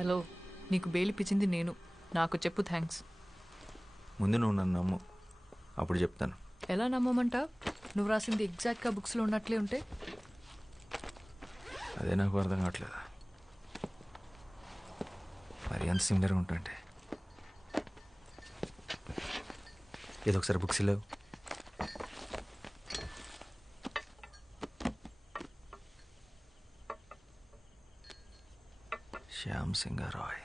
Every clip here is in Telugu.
హలో, నీకు బెయిల్ ఇప్పించింది నేను. నాకు చెప్పు థ్యాంక్స్. ముందు నువ్వు నన్ను నమ్ము, అప్పుడు చెప్తాను. ఎలా నమ్మమంటా? నువ్వు రాసింది ఎగ్జాక్ట్గా బుక్స్లో ఉన్నట్లే ఉంటే? అదే నాకు అర్థం కావట్లేదు. మరి అంత సిమిలర్గా ఉంటుంటే ఏదో ఒకసారి బుక్స్ లేవు. శ్యామ్ సింగ్ రాయ్.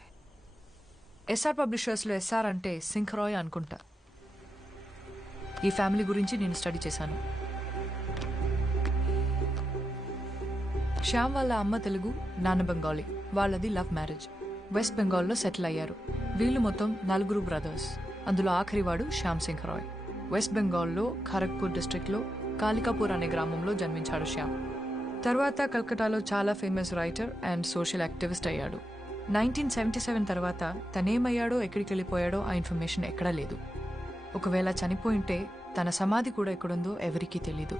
ఎస్ఆర్ పబ్లిషర్స్లో ఎస్ఆర్ అంటే సింహరాయ్ అనుకుంటా. ఈ ఫ్యామిలీ గురించి నేను స్టడీ చేశాను. శ్యామ్ వాళ్ళ అమ్మ తెలుగు, నాన్న బెంగాలీ. వాళ్ళది లవ్ మ్యారేజ్. వెస్ట్ బెంగాల్లో సెటిల్ అయ్యారు. వీళ్ళు మొత్తం 4 బ్రదర్స్. అందులో ఆఖరివాడు శ్యామ్ సింగ్ రాయ్. వెస్ట్ బెంగాల్లో ఖరగ్పూర్ డిస్ట్రిక్ట్లో కాలికాపూర్ అనే గ్రామంలో జన్మించాడు శ్యామ్. తర్వాత కల్కటాలో చాలా famous writer and social activist అయ్యాడు. 1977 తర్వాత తనేమయ్యాడో ఎక్కడికి వెళ్ళిపోయాడో ఆ ఇన్ఫర్మేషన్ ఎక్కడా లేదు. ఒకవేళ చనిపోయింటే తన సమాధి కూడా ఎక్కడుందో ఎవరికీ తెలీదు.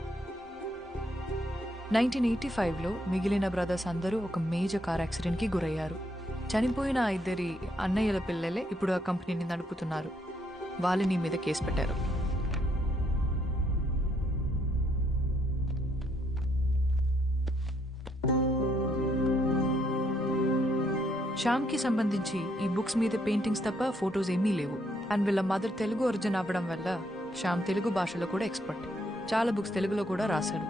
1985లో మిగిలిన బ్రదర్స్ అందరూ ఒక మేజర్ కార్ యాక్సిడెంట్కి గురయ్యారు. చనిపోయిన 2 అన్నయ్యల పిల్లలే ఇప్పుడు ఆ కంపెనీని నడుపుతున్నారు. వాళ్ళని మీద కేసు పెట్టారు. శ్యామ్కి సంబంధించి ఈ బుక్స్ మీద పెయింటింగ్స్ తప్ప ఫొటోస్ ఏమీ లేవు. అండ్ వీళ్ళ మదర్ తెలుగు ఒరిజిన్ అవ్వడం వల్ల శ్యామ్ తెలుగు భాషలో కూడా ఎక్స్పర్ట్. చాలా బుక్స్ తెలుగులో కూడా రాశాడు.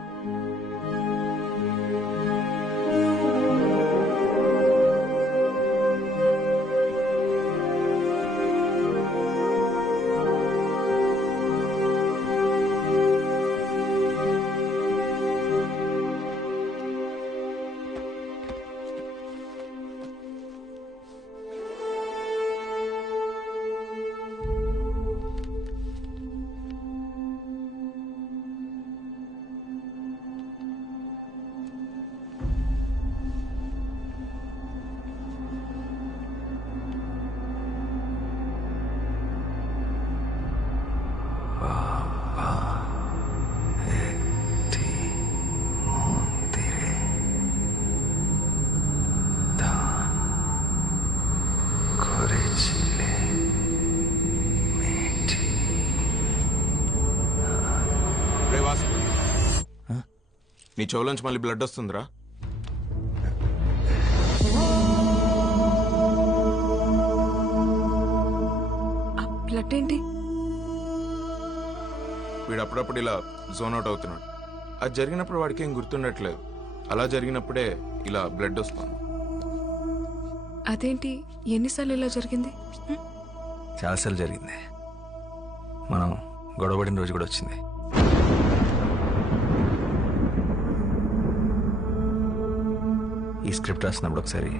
నీ చెవులోంచి మళ్ళీ బ్లడ్ వస్తుందిరా. బ్లడ్ ఏంటి? వీడు అప్పుడప్పుడు ఇలా జోన్ అవుట్ అవుతున్నాడు. అది జరిగినప్పుడు వాడికి ఏం గుర్తుండట్లేదు. అలా జరిగినప్పుడే ఇలా బ్లడ్ వస్తుంది. అదేంటి, ఎన్నిసార్లు ఇలా జరిగింది? చాలాసార్లు జరిగింది. మనం గొడవపడిన రోజు కూడా వచ్చింది. ఈ స్క్రిప్ట్ రాసినప్పుడు ఒకసారి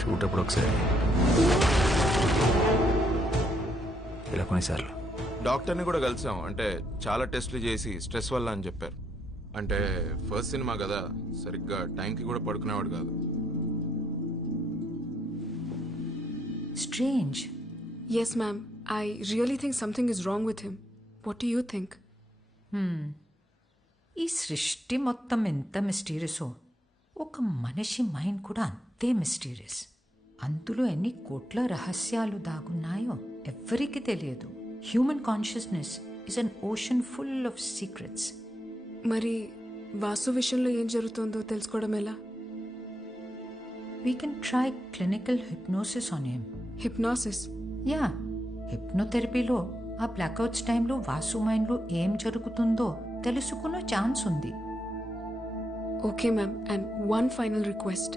షూట్ అప్పుడు ఒకసారి ఇలా కొన్నిసార్లు డాక్టర్ని కూడా కలిసాం. అంటే చాలా టెస్టులు చేసి స్ట్రెస్ వల్ల అని చెప్పారు. అంటే ఫస్ట్ సినిమా కదా, సరిగ్గా టైంకి కూడా పడుకునేవాడు కాదు. Strange. Yes, ma'am. I really think something is wrong with him. What do you think? ఈ సృష్టి మొత్తం ఎంత మిస్టీరియసో ఒక మనిషి మైండ్ కూడా అంతే మిస్టీరియస్. అందులో ఎన్ని కోట్ల రహస్యాలు దాగున్నాయో ఎవ్వరికీ తెలియదు. Human consciousness is an ocean full of secrets. మరి వాసు విషయంలో ఏం జరుగుతుందో తెలుసుకోవడం ఎలా? We can try clinical hypnosis on him. Hypnosis? Yeah, హిప్నోథెరపీలో ఆ బ్లాక్అవుట్స్ టైంలో వాసు మైండ్లో ఏం జరుగుతుందో తెలుసుకునే ఛాన్స్ ఉంది. Okay ma'am, and one final request.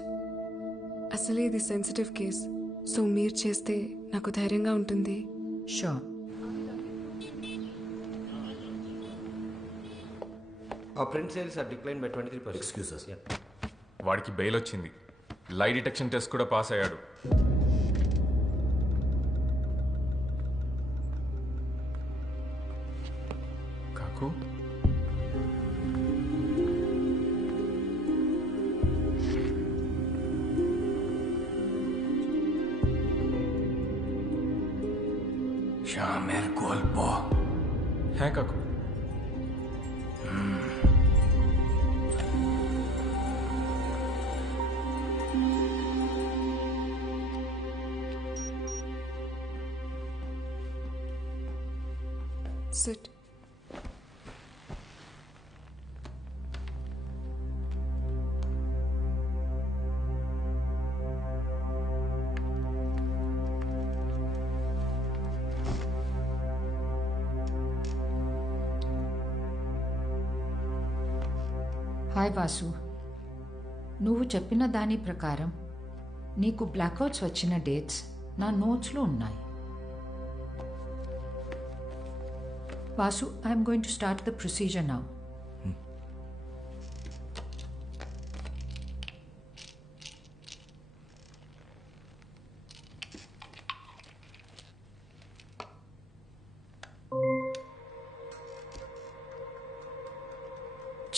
అసలే ఇది సెన్సిటివ్ కేస్, సో మీరు చేస్తే నాకు ధైర్యంగా ఉంటుంది. Sure. Our print sales are declined by 23%. Excuse us. Yeah. వాడికి బెయిల్ వచ్చింది. లై డిటెక్షన్ టెస్ట్ కూడా పాస్ అయ్యాడు. కాకు শ্যামের গল্প। হ্যাঁ কাকু। సిట్. హాయ్ వాసు, నువ్వు చెప్పిన దాని ప్రకారం నీకు బ్లాక్అవుట్స్ వచ్చిన డేట్స్ నా నోట్స్లో ఉన్నాయి. Vasu, I'm going to start the procedure now.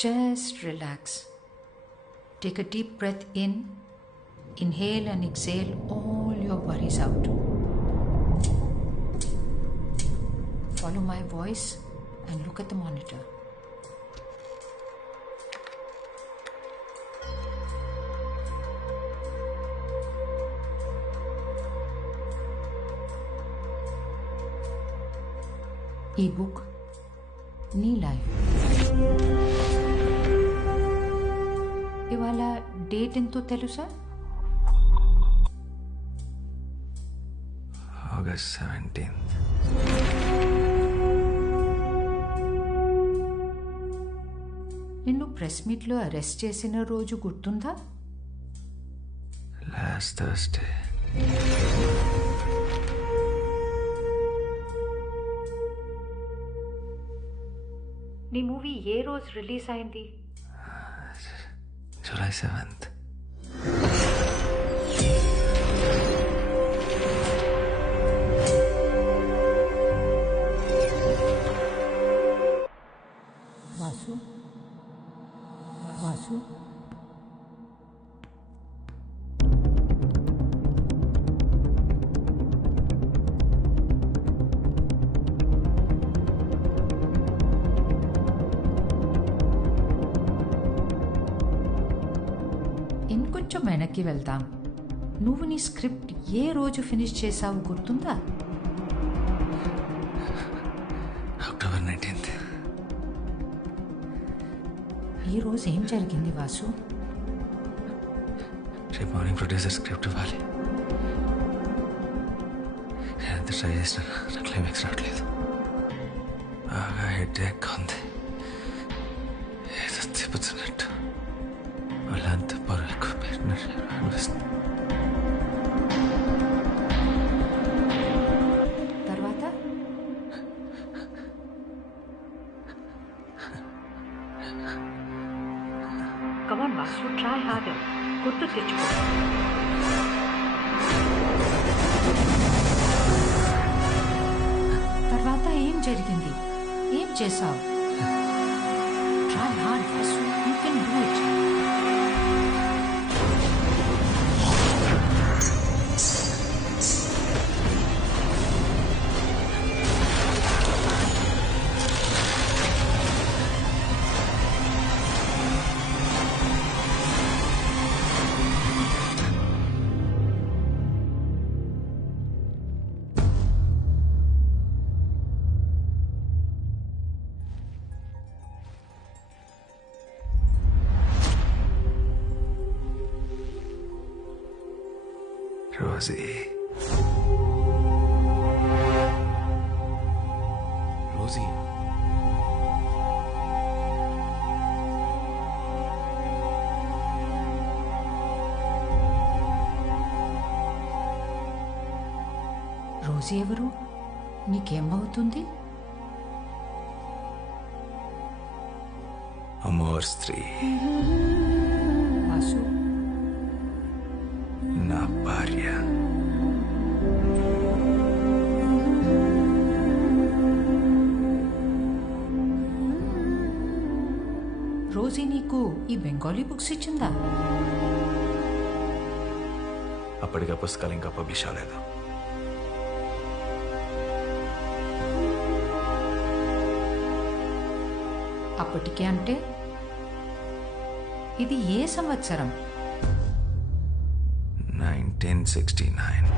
Just relax. Take a deep breath in. Inhale and exhale all your worries out. Follow my voice and look at the monitor. E-book, నీ లైఫ్. ఇవాళ డేట్ ఎంతో తెలుసా? August 17th. నిన్ను ప్రెస్ మీట్లో అరెస్ట్ చేసిన రోజు గుర్తుందా? Last Thursday. నీ మూవీ ఏ రోజు రిలీజ్ అయింది? July 7th. వాసు, వాసు, ఇంకొంచెం వెనక్కి వెళ్దాం. నువ్వు నీ స్క్రిప్ట్ ఏ రోజు ఫినిష్ చేసావు గుర్తుందా? October 19th. ఈ రోజు ఏం జరిగింది వాసు? రేపు మార్నింగ్ ప్రొడ్యూసర్ స్క్రిప్ట్ ఇవ్వాలి. నేను ఎంత ట్రై చేసినా నా క్లైమాక్స్ రావట్లేదు. బాగా హెడేక్ ఉంది. ఏదో తిప్పుతున్నట్టు వాళ్ళంతా పొరకు పెట్టినట్టు అనిపిస్తుంది. తర్వాత కమాన్ వాసు, ట్రై హార్డర్. గుర్తు తెచ్చుకో. తర్వాత ఏం జరిగింది? ఏం చేసావు? Try hard Vasu, you can do it. Rosie, Rosie, రోజు ఎవరు? నీకేమవుతుంది? అమోర్ స్త్రీ, వాసు, నా భార్య. రోజీ నీకు ఈ బెంగాలీ బుక్స్ ఇచ్చిందా? అప్పటికి ఆ పుస్తకాలు ఇంకా పబ్లిష్ అవ్వలేదు. అప్పటికే అంటే ఇది ఏ సంవత్సరం? 1969.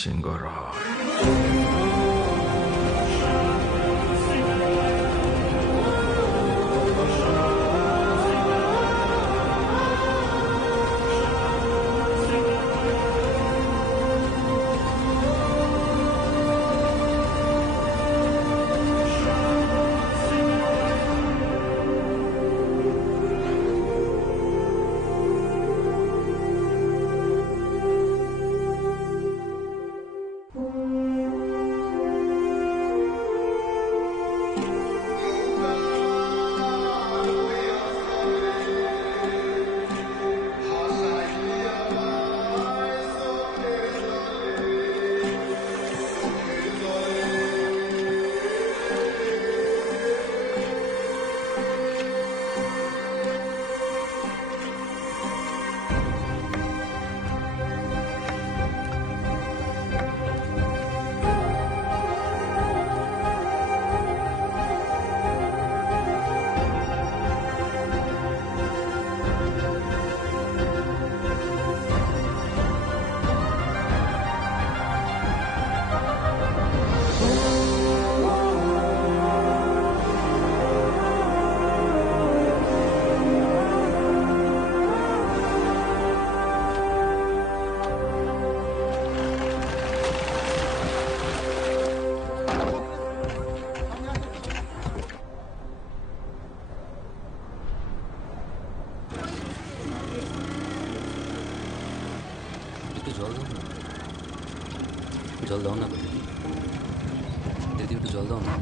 సింగ్ రాయ్. জল দাও না দিদি, একটু জল দাও না।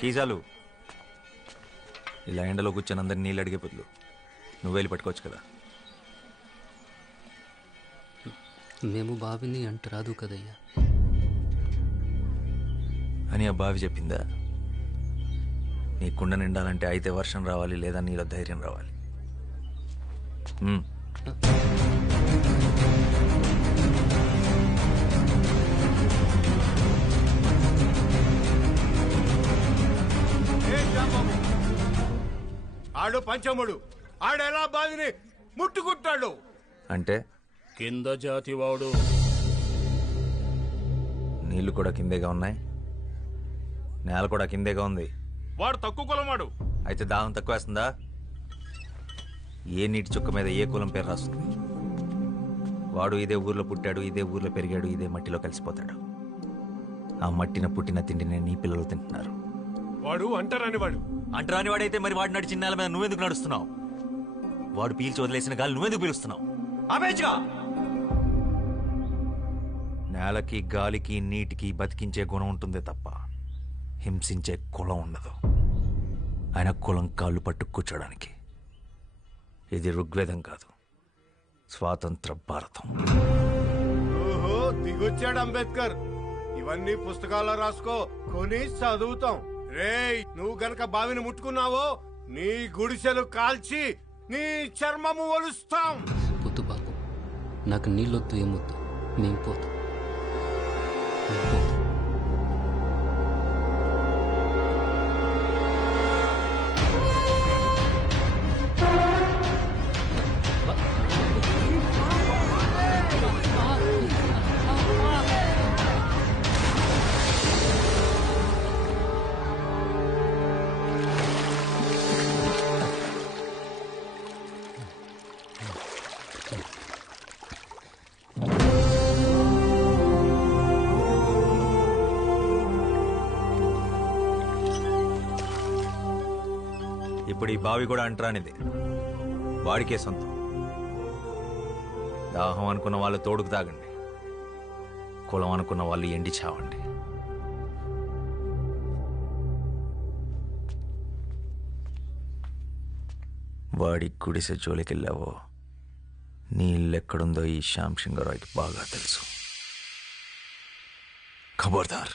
కీజాలు ఇలా ఎండలో కూర్చొని అందరిని నీళ్ళు అడిగే బదులు నువ్వు వెళ్ళి పట్టుకోవచ్చు కదా. మేము బావిని అంట రాదు కదయ్యా అని ఆ బావి చెప్పిందా? నీ కుండ నిండాలంటే అయితే వర్షం రావాలి, లేదా నీలో ధైర్యం రావాలి. ఆడు పంచముడు, ఆడెలా బావిని ముట్టుకుంటాడు అంటే కింద జాతివాడు. నీళ్లు కూడా కిందేగా ఉన్నాయి, నేల కూడా కిందేగా ఉంది. వాడు తక్కువ కులమాడు. అయితే దాహం తక్కువ వేస్తుందా? ఏ నీటి చుక్క మీద ఏ కులం పేరు రాస్తుంది? వాడు ఇదే ఊర్లో పుట్టాడు, ఇదే ఊర్లో పెరిగాడు, ఇదే మట్టిలో కలిసిపోతాడు. ఆ మట్టిన పుట్టిన తిండిని నీ పిల్లలు తింటున్నారు. వాడు అంటరాని వాడు. అంటరాని వాడైతే మరి వాడు నడిచిన నేల మీద నువ్వెందుకు నడుస్తున్నావు? వాడు పీల్చి వదిలేసిన గాలి నువ్వెందుకు పీలుస్తున్నావు? ఆపేచ్చుగా. నేలకి గాలికి నీటికి బతికించే గుణం ఉంటుందే తప్ప హింసించే కులం ఉండదు. ఆయన కులం కాళ్ళు పట్టు కూర్చోడానికి. ఇది ఋగ్వేదం కాదు, స్వాతంత్ర భారతం. ఓహో, దిగొచ్చాడు అంబేద్కర్. ఇవన్నీ పుస్తకాల్లో రాసుకో, కొని చదువుతాం. రేయ్, నువ్వు గనక బావిని ముట్టుకున్నావో నీ గుడిసెలు కాల్చి నీ చర్మము ఒలుస్తాం. పొద్దు బాబు, నాకు నీళ్ళొద్దు, ఏమొద్దు, మేము పోతాం. ఇప్పుడు ఈ బావి కూడా అంటరానిది, వాడికే సొంతం. దాహం అనుకున్న వాళ్ళు తోడుకు తాగండి, కులం అనుకున్న వాళ్ళు ఎండి చావండి. వాడి గుడిసె జోలికెళ్ళావో నీళ్ళెక్కడుందో ఈ శ్యామ్ సింగరాయ్కి బాగా తెలుసు. ఖబర్దార్.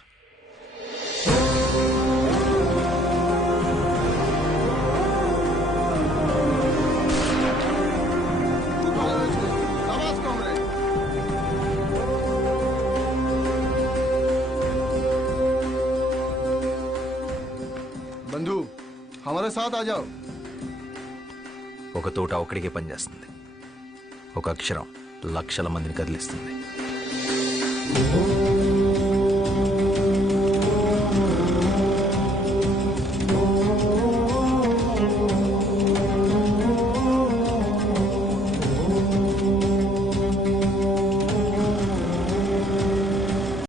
बंधु, हमारे साथ आ जाओ. ఒక తోట ఒక్కడికే పనిచేస్తుంది. ఒక అక్షరం లక్షల మందిని కదిలిస్తుంది.